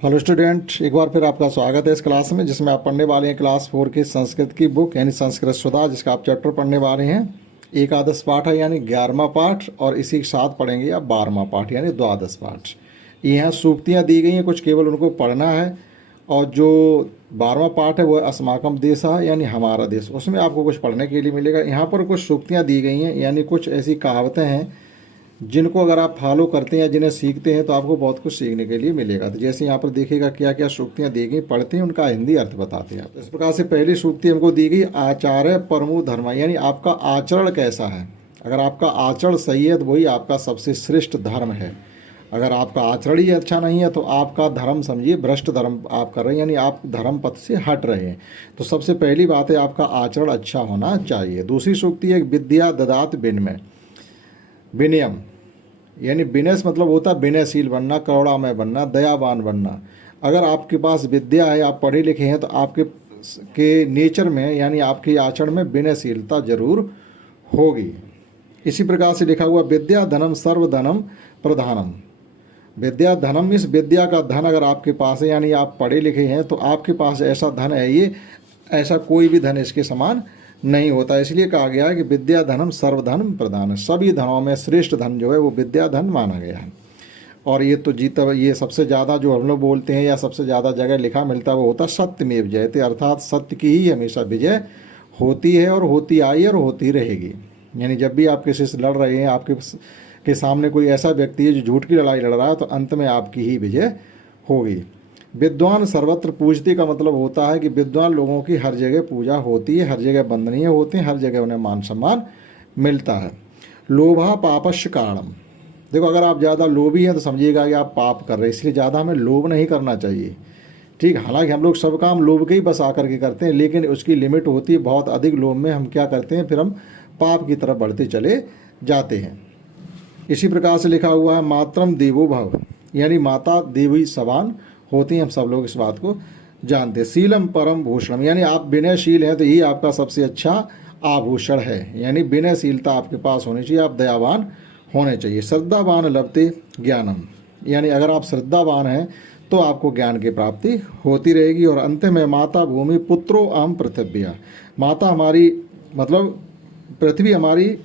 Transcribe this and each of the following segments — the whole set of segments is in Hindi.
हेलो स्टूडेंट, एक बार फिर आपका स्वागत है इस क्लास में जिसमें आप पढ़ने वाले हैं क्लास 4 की संस्कृत की बुक यानी संस्कृत सुधा, जिसका आप चैप्टर पढ़ने वाले हैं। एकादश पाठ है यानी 11वां पाठ, और इसी के साथ पढ़ेंगे आप 12वां पाठ यानी द्वादश पाठ। यहाँ सूक्तियाँ दी गई हैं, कुछ केवल उनको पढ़ना है। और जो 12वां पाठ है वो अस्माकम देश है यानी हमारा देश, उसमें आपको कुछ पढ़ने के लिए मिलेगा। यहाँ पर कुछ सूक्तियाँ दी गई हैं यानी कुछ ऐसी कहावतें हैं जिनको अगर आप फॉलो करते हैं या जिन्हें सीखते हैं तो आपको बहुत कुछ सीखने के लिए मिलेगा। तो जैसे यहाँ पर देखिएगा क्या क्या सूक्तियाँ दी गई, पढ़ते हैं उनका हिंदी अर्थ बताते हैं। इस प्रकार से पहली सूक्ति हमको दी गई, आचार्य परमो धर्म, यानी आपका आचरण कैसा है। अगर आपका आचरण सही है तो वही आपका सबसे श्रेष्ठ धर्म है। अगर आपका आचरण ही अच्छा नहीं है तो आपका धर्म समझिए भ्रष्ट धर्म आप कर रहे हैं, यानी आप धर्म पथ से हट रहे हैं। तो सबसे पहली बात है आपका आचरण अच्छा होना चाहिए। दूसरी सूक्ति है विद्या ददात विनमय, विनयम यानी विनय मतलब होता है विनयशील बनना, करुणामय बनना, दयावान बनना। अगर आपके पास विद्या है, आप पढ़े लिखे हैं, तो आपके नेचर में यानी आपके आचरण में विनयशीलता जरूर होगी। इसी प्रकार से लिखा हुआ विद्या धनम सर्वधनम प्रधानम। विद्या धनम, इस विद्या का धन अगर आपके पास है यानी आप पढ़े लिखे हैं तो आपके पास ऐसा धन है, ये ऐसा कोई भी धन इसके समान नहीं होता। इसलिए कहा गया है कि विद्या धनम सर्वधन प्रधान, सभी धनों में श्रेष्ठ धन जो है वो विद्या धन माना गया है। और ये तो ये सबसे ज़्यादा जो हम लोग बोलते हैं या सबसे ज़्यादा जगह लिखा मिलता है वो होता सत्यमेव जयते, अर्थात सत्य की ही हमेशा विजय होती है और होती आई और होती रहेगी। यानी जब भी आप किसी से लड़ रहे हैं, आपके सामने कोई ऐसा व्यक्ति है जो झूठ की लड़ाई लड़ रहा है, तो अंत में आपकी ही विजय होगी। विद्वान सर्वत्र पूजते का मतलब होता है कि विद्वान लोगों की हर जगह पूजा होती है, हर जगह वंदनीय होते हैं, हर जगह उन्हें मान सम्मान मिलता है। लोभा पापस्य कारणम, देखो अगर आप ज़्यादा लोभी हैं तो समझिएगा कि आप पाप कर रहे हैं, इसलिए ज़्यादा हमें लोभ नहीं करना चाहिए। ठीक, हालांकि हम लोग सब काम लोभ के ही बस आकर के करते हैं, लेकिन उसकी लिमिट होती है। बहुत अधिक लोभ में हम क्या करते हैं, फिर हम पाप की तरफ बढ़ते चले जाते हैं। इसी प्रकार से लिखा हुआ है मातरम देवो भव, यानी माता देवी समान होती हैं, हम सब लोग इस बात को जानते हैं। शीलम परम भूषणम, यानी आप विनयशील हैं तो यही आपका सबसे अच्छा आभूषण है, यानी विनयशीलता आपके पास होनी चाहिए, आप दयावान होने चाहिए। श्रद्धावान लभते ज्ञानम, यानी अगर आप श्रद्धावान हैं तो आपको ज्ञान की प्राप्ति होती रहेगी। और अंत में माता भूमि पुत्रो अहम पृथिव्या, माता हमारी मतलब पृथ्वी हमारी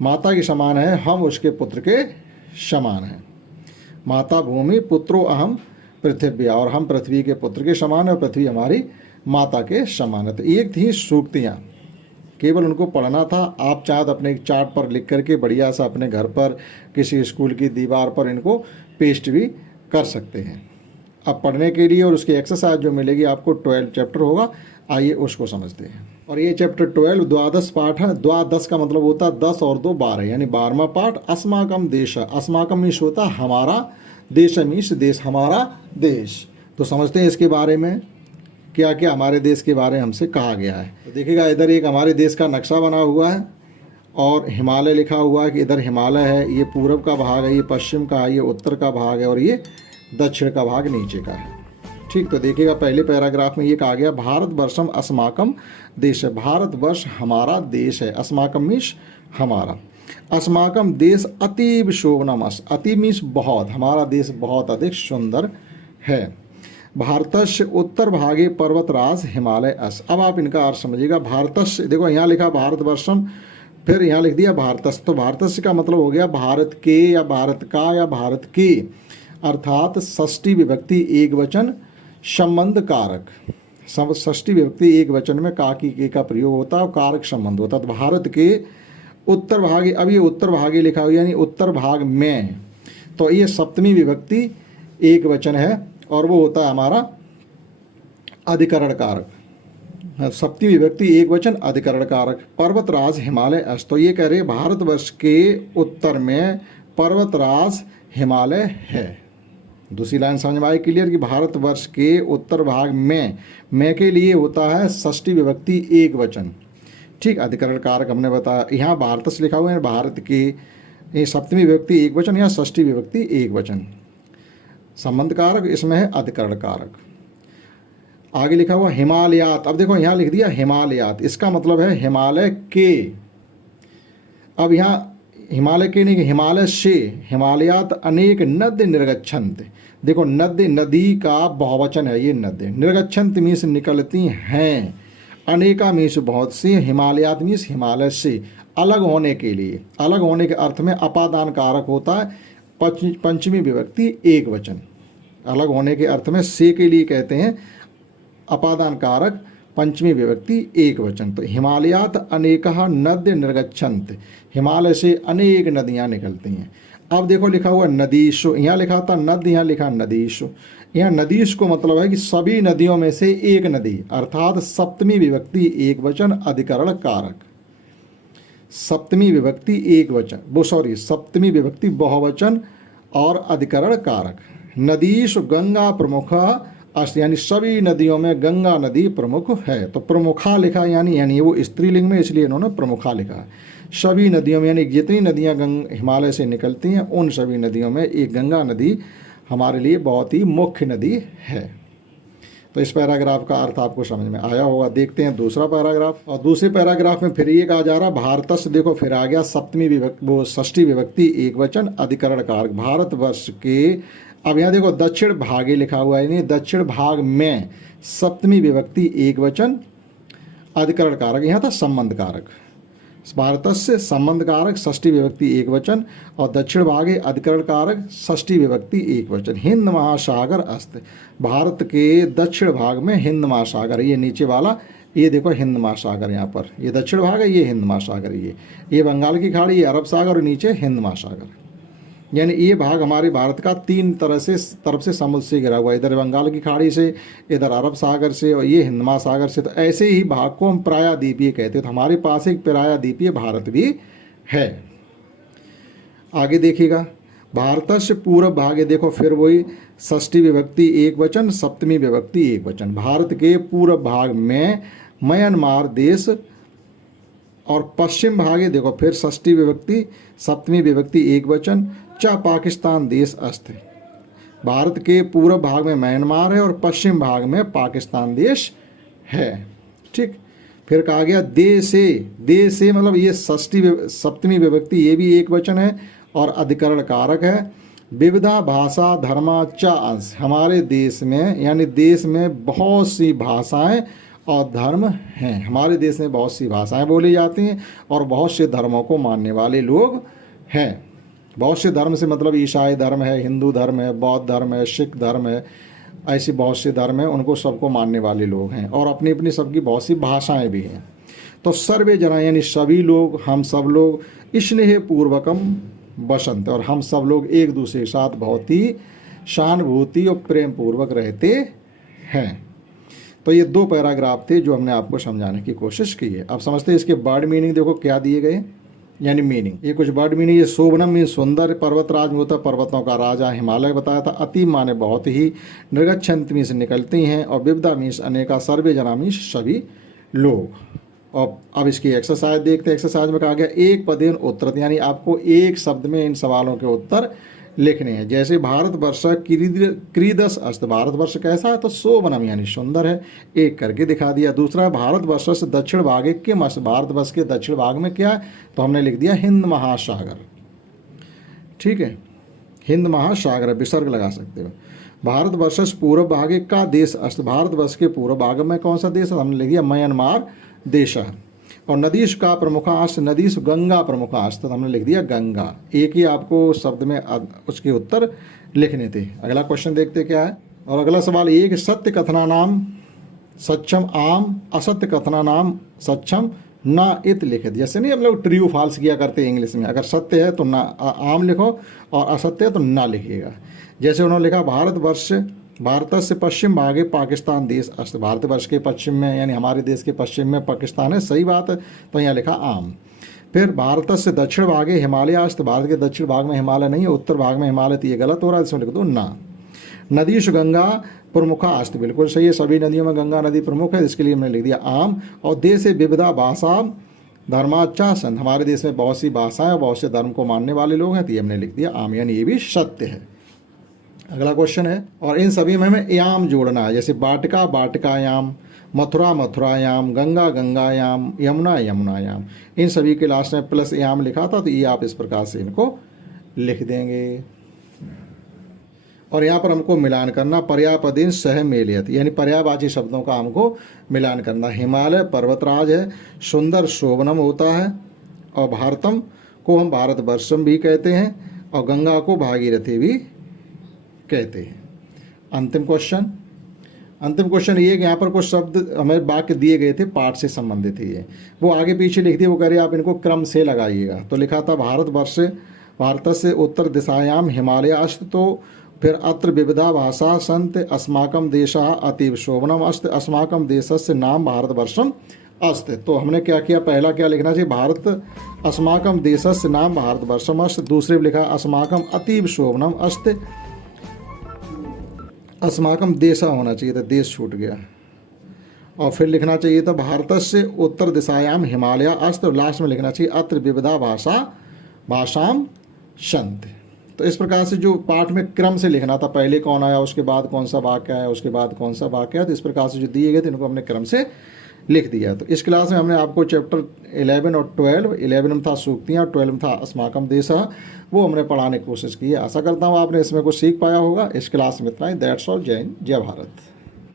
माता के समान है, हम उसके पुत्र के समान हैं। माता भूमि पुत्रो अहम पृथ्वी, और हम पृथ्वी के पुत्र के समान है और पृथ्वी हमारी माता के समान है। तो एक थी सूक्तियाँ, केवल उनको पढ़ना था। आप चाहे तो अपने चार्ट पर लिख करके बढ़िया सा अपने घर पर किसी स्कूल की दीवार पर इनको पेस्ट भी कर सकते हैं। अब पढ़ने के लिए और उसकी एक्सरसाइज जो मिलेगी आपको 12 चैप्टर होगा, आइए उसको समझते हैं। और ये चैप्टर 12 द्वादश पाठ है। द्वादश का मतलब होता है 10 और 2 12, यानी 12वां पाठ। अस्माकम देश, अस्माकम मीन्स होता हमारा, देश मीन्स देश, हमारा देश। तो समझते हैं इसके बारे में क्या क्या हमारे देश के बारे में हमसे कहा गया है। तो देखिएगा इधर एक हमारे देश का नक्शा बना हुआ है और हिमालय लिखा हुआ है कि इधर हिमालय है, ये पूर्व का भाग है, ये पश्चिम का है, ये उत्तर का भाग है और ये दक्षिण का भाग नीचे का है। ठीक, तो देखिएगा पहले पैराग्राफ में ये कहा गया भारतवर्षम अस्माकम देश है, भारतवर्ष हमारा देश है। अस्माकम मीन्स हमारा, अस्माकम देश अतीब शोभनम, अति मीन्स बहुत, हमारा देश बहुत अधिक सुंदर है। भारतस्य उत्तर भागे पर्वतराज हिमालय अस। अब आप इनका अर्थ समझिएगा। भारतस्य, देखो यहाँ लिखा भारतवर्षम, फिर यहाँ लिख दिया भारतस्य, तो भारतस्य का मतलब हो गया भारत के या भारत का या भारत की, अर्थात षष्ठी विभक्ति एक वचन संबंध कारक। षष्ठी विभक्ति एक वचन में का की के का प्रयोग होता है और कारक संबंध होता है। तो भारत के उत्तर भागे, अब ये उत्तर भागे लिखा हुआ यानी उत्तर भाग में, तो ये सप्तमी विभक्ति एक वचन है और वो होता है हमारा अधिकरण कारक। सप्तमी विभक्ति एक वचन अधिकरण कारक। पर्वतराज हिमालय अस्त, तो ये कह रहे भारतवर्ष के उत्तर में पर्वतराज हिमालय है। दूसरी लाइन समझ में आई क्लियर कि भारतवर्ष के उत्तर भाग में के लिए होता है षष्ठी विभक्ति एक वचन। ठीक, अधिकरण कारक हमने बताया। यहाँ भारतस्य लिखा हुआ है, भारत की, ये सप्तमी विभक्ति एक वचन, यहाँ षष्ठी विभक्ति एक वचन। संबंध कारक इसमें है अधिकरण कारक। आगे लिखा हुआ हिमालयात, अब देखो यहाँ लिख दिया हिमालयात, इसका मतलब है हिमालय के। अब यहाँ हिमालय के नहीं, हिमालय से, हिमालयात अनेक नद्य निर्गच्छन्त, देखो नदी, नदी का बहुवचन है ये नदी। निर्गच्छन्ति मीन्स निकलती हैं, अनेका मीन्स बहुत सी, हिमालयात मीन्स हिमालय से, अलग होने के लिए। अलग होने के अर्थ में अपादान कारक होता है, पंचमी विभक्ति एक वचन। अलग होने के अर्थ में से के लिए कहते हैं अपादान कारक पंचमी विभक्ति एक वचन। तो हिमालयात अनेकः नद्य निर्गच्छन्ति, हिमालय से अनेक नदियाँ निकलती हैं। अब देखो लिखा हुआ नदीशु, यहाँ लिखा था नद, यहाँ लिखा नदीशु। यहाँ नदीश को मतलब है कि सभी नदियों में से एक नदी, अर्थात सप्तमी विभक्ति एक वचन अधिकरण कारक। सप्तमी विभक्ति एक वचन, सप्तमी विभक्ति बहुवचन और अधिकरण कारक। नदीश गंगा प्रमुख अस्त, यानी सभी नदियों में गंगा नदी प्रमुख है। तो प्रमुखा लिखा यानी वो स्त्रीलिंग में, इसलिए इन्होंने प्रमुखा लिखा। सभी नदियों में यानी जितनी नदियाँ हिमालय से निकलती हैं उन सभी नदियों में एक गंगा नदी हमारे लिए बहुत ही मुख्य नदी है। तो इस पैराग्राफ का अर्थ आपको समझ में आया होगा। देखते हैं दूसरा पैराग्राफ। और दूसरे पैराग्राफ में फिर ये कहा जा रहा भारतस्य, देखो फिर आ गया सप्तमी विभक्ति, वो षष्ठी विभक्ति एक वचन अधिकरण कारक। भारतवर्ष के, अब यहाँ देखो दक्षिण भागे लिखा हुआ है, यानी दक्षिण भाग में सप्तमी विभक्ति एक वचन अधिकरण कारक, यहाँ था संबंध कारक। भारतस्य संबंध कारक षष्ठी विभक्ति एक वचन और दक्षिण भागे अधिकरण कारक षष्ठी विभक्ति एक वचन। हिंद महासागर अस्त, भारत के दक्षिण भाग में हिंद महासागर, ये नीचे वाला ये देखो हिंद महासागर, यहाँ पर ये दक्षिण भाग है, ये हिंद महासागर, ये बंगाल की खाड़ी, ये अरब सागर और नीचे हिंद महासागर। यानी ये भाग हमारे भारत का तीन तरफ से समुद्र से घिरा हुआ है, इधर बंगाल की खाड़ी से, इधर अरब सागर से और ये हिंद महासागर से। तो ऐसे ही भाग को हम प्रायाद्वीपीय कहते हैं। तो हमारे पास एक प्रायाद्वीपीय भारत भी है। आगे देखिएगा, भारत से पूर्व भागे, देखो फिर वही षष्ठी विभक्ति एक वचन सप्तमी विभक्ति एक वचन। भारत के पूर्व भाग में म्यांमार देश और पश्चिम भागे देखो फिर षष्ठी विभक्ति सप्तमी विभक्ति एक वचन च पाकिस्तान देश अस्थ। भारत के पूर्व भाग में म्यांमार है और पश्चिम भाग में पाकिस्तान देश है। ठीक, फिर कहा गया देशे मतलब ये षष्ठी सप्तमी विभक्ति ये भी एक वचन है और अधिकरण कारक है। विविधा भाषा धर्मा च अंश, हमारे देश में यानी देश में बहुत सी भाषाएं और धर्म हैं। हमारे देश में बहुत सी भाषाएं बोली जाती हैं और बहुत से धर्मों को मानने वाले लोग हैं। बहुत से धर्म से मतलब ईसाई धर्म है, हिंदू धर्म है, बौद्ध धर्म है, सिख धर्म है, ऐसे बहुत से धर्म हैं, उनको सबको मानने वाले लोग हैं और अपनी अपनी सबकी बहुत सी भाषाएं भी हैं। तो सर्वे जना यानी सभी लोग, हम सब लोग स्नेह पूर्वकम बसंत, और हम सब लोग एक दूसरे के साथ बहुत ही सहानुभूति और प्रेम पूर्वक रहते हैं। तो ये दो पैराग्राफ थे जो हमने आपको समझाने की कोशिश की है। अब समझते हैं इसके वर्ड मीनिंग, देखो क्या दिए गए यानी मीनिंग। ये कुछ वर्ड मीनिंग, ये शोभनम मीन सुंदर, पर्वतराज होता पर्वतों का राजा, हिमालय बताया था, अति माने बहुत ही, निर्गच्छन्ति मीन्स निकलती हैं और विविधा मीन्स अनेका, सर्वे जना मीन्स सभी लोग। और अब इसकी एक्सरसाइज देखते हैं। एक्सरसाइज में कहा गया एक पदेन उत्तर, यानी आपको एक शब्द में इन सवालों के उत्तर लिखने हैं। जैसे भारतवर्ष क्रीदस अस्त, भारतवर्ष कैसा है तो शोभनम यानी सुंदर है, एक करके दिखा दिया। दूसरा भारतवर्ष से दक्षिण भागे किम अस्त, भारतवर्ष के दक्षिण भाग में क्या है तो हमने लिख दिया हिंद महासागर। ठीक है, हिंद महासागर विसर्ग लगा सकते हो। भारतवर्ष पूर्व भागे का देश अस्त, भारतवर्ष के पूर्व भाग में कौन सा देश है हमने लिख दिया म्यांमार देश। और नदीश का प्रमुखास्त, नदीश गंगा प्रमुखास्त, तो हमने लिख दिया गंगा। एक ही आपको शब्द में उसके उत्तर लिखने थे। अगला क्वेश्चन देखते क्या है। और अगला सवाल ये कि सत्य कथना नाम सक्षम आम, असत्य कथना नाम सक्षम ना इत लिखित। जैसे नहीं हम लोग ट्रू फॉल्स किया करते हैं इंग्लिश में, अगर सत्य है तो ना आम लिखो और असत्य है तो ना लिखिएगा। जैसे उन्होंने लिखा भारतवर्ष भारत से पश्चिम भागे पाकिस्तान देश अस्त, भारतवर्ष के पश्चिम में यानी हमारे देश के पश्चिम में पाकिस्तान है, सही बात है, तो यहाँ लिखा आम। फिर भारत से दक्षिण भागे हिमालय अस्त, भारत के दक्षिण भाग में हिमालय नहीं है, उत्तर भाग में हिमालय, तो ये गलत हो रहा है, इसमें लिख दो ना। नदीश गंगा प्रमुखा अस्त, बिल्कुल सही है, सभी नदियों में गंगा नदी प्रमुख है, इसके लिए हमने लिख दिया आम। और देश विविधा भाषा धर्माचा संत, हमारे देश में बहुत सी भाषाएं बहुत से धर्म को मानने वाले लोग हैं, तो ये हमने लिख दिया आम, यानी ये भी सत्य है। अगला क्वेश्चन है, और इन सभी में हमें याम जोड़ना है। जैसे बाटिका बाटिकायाम, मथुरा मथुरायाम, गंगा गंगायाम, यमुना यमुनायाम, इन सभी के लास्ट में प्लस याम लिखा था, तो ये आप इस प्रकार से इनको लिख देंगे। और यहाँ पर हमको मिलान करना, पर्यायपदीन सह मेलियत, यानी पर्यायवाची शब्दों का हमको मिलान करना। हिमालय पर्वतराज है, सुंदर शोभनम होता है, और भारतम को हम भारतवर्षम भी कहते हैं, और गंगा को भागीरथी भी कहते हैं। अंतिम क्वेश्चन ये कि यहाँ पर कुछ शब्द हमें वाक्य दिए गए थे पाठ से संबंधित ही है, वो आगे पीछे लिख दिए, वो कह रहे आप इनको क्रम से लगाइएगा। तो लिखा था भारत से उत्तर दिशायाम हिमालय अस्त, तो फिर अत्र विविधा भाषा संत अस्माकं देशः अतीव शोभनम अस्त, अस्माकं देशस्य नाम भारतवर्षम अस्त। तो हमने क्या किया, पहला क्या लिखना चाहिए, भारत अस्माकं देशस्य नाम भारतवर्षम अस्त। दूसरे में लिखा अस्माकं अतीव शोभनम अस्त, अस्माकं देशः होना चाहिए था, देश छूट गया। और फिर लिखना चाहिए था भारतस्य उत्तर दिशायाम हिमालय अस्त, और लास्ट में लिखना चाहिए अत्र विविधा भाषाम संत। तो इस प्रकार से जो पाठ में क्रम से लिखना था, पहले कौन आया, उसके बाद कौन सा वाक्य आया, उसके बाद कौन सा वाक्य आया, तो इस प्रकार से जो दिए गए थे इनको हमने क्रम से लिख दिया। तो इस क्लास में हमने आपको चैप्टर 11 और 12, 11 में था सूक्तियाँ, 12 में था अस्माकं देशः, वो हमने पढ़ाने की कोशिश की है। आशा करता हूँ आपने इसमें कुछ सीख पाया होगा। इस क्लास में इतना ही। That's all. जय हिंद, जय भारत।